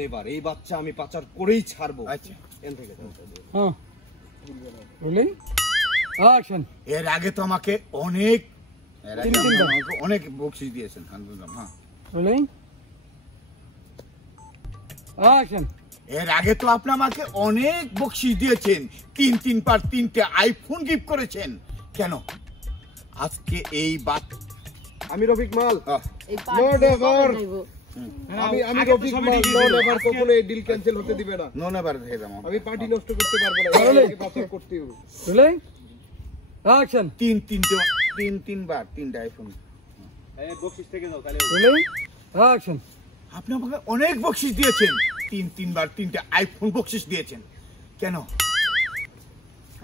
এবার এই বাচ্চা আমি পাচার করেই ছাড়বো। আচ্ছা এখান থেকে হ্যাঁ বলি অ্যাকশন। এর আগে তো আমাকে অনেক বকশিশ দিয়েছেন। হ্যাঁ বলি অ্যাকশন। এর আগে তো আপনি আমাকে অনেক বকশিশ দিয়েছেন, তিনবার 3টে আইফোন গিফট করেছেন। কেন আজকে এই বাত? আমি রফিক মাল, আমি রফিক মাল, নেভার কখনো এই ডিল ক্যান্সেল হতে দিবে না। নো নেভার হে দাম। আমি পার্টি নষ্ট করতে পারবো না, এটাকে পাচার করতে হবে। বলি অ্যাকশন। তিনবার 3টে আইফোন। এই বকশিশ থেকে যাও তাহলে। বলি অ্যাকশন। আপনি আমাকে অনেক বকশিশ দিয়েছেন, তিনবার 3টে আইফোন বকশিশ দিয়েছেন। কেন?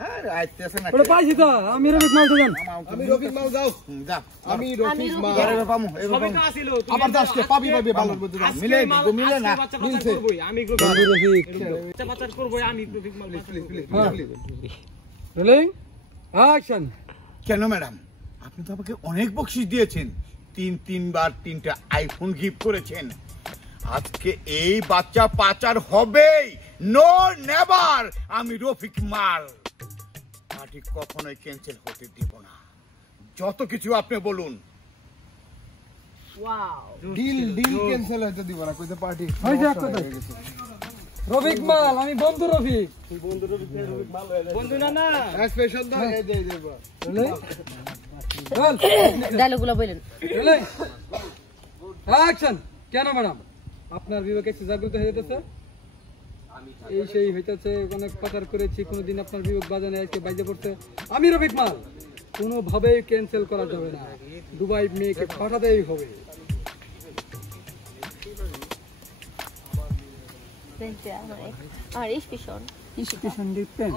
হ্যাঁ আইতেছেন না। ওরে পাইছি তো, আমি রফিক মাল তো জান। আমি রফিক মাল যাও। যা আমি রফিক মাল। এবার পামু, এবার পামু। আবার দাসকে পাবি ভালোর মধ্যে দাও। মিলে না মিলছে। আমি রফিক পাচার করব আমি রফিক মাল। প্লিজ বলি অ্যাকশন। কেন ম্যাডাম? আপনি তো আমাকে অনেক বকশিশ দিয়েছেন, তিনবার 3টে আইফোন গিফট করেছেন। আজকে এই বাচ্চা পাচার হবেই, নো নেভার। আমি রফিক মাল, পার্টি কখনোই ক্যান্সেল হতে দেব না। যত কিছু আপনি বলুন। ডিল ক্যান্সেল হতে দিব না, কইতে পার্টি হই যা কথা। রফিক মাল, আমি বন্ধু রফিক। বন্ধু না না স্পেশাল দাও। এই দে দেব। বলি চল ডায়লগগুলো বলেন। বলি অ্যাকশন। কেন ম্যাডাম আপনার বিবেকে কি জাগ্রত হয়ে যেতেছে? এই সেই হইতেছে, অনেক পাচার করেছি, কোনোদিন আপনার বিবেক বাজে না, আজকে বাইজে পড়ছে। আমি রফিক মাল, কোনোভাবেই ক্যান্সেল করা যাবে না, দুবাই মেয়েকে পাঠাতেই হবে। আমার স্টেশন স্টেশন দিতেন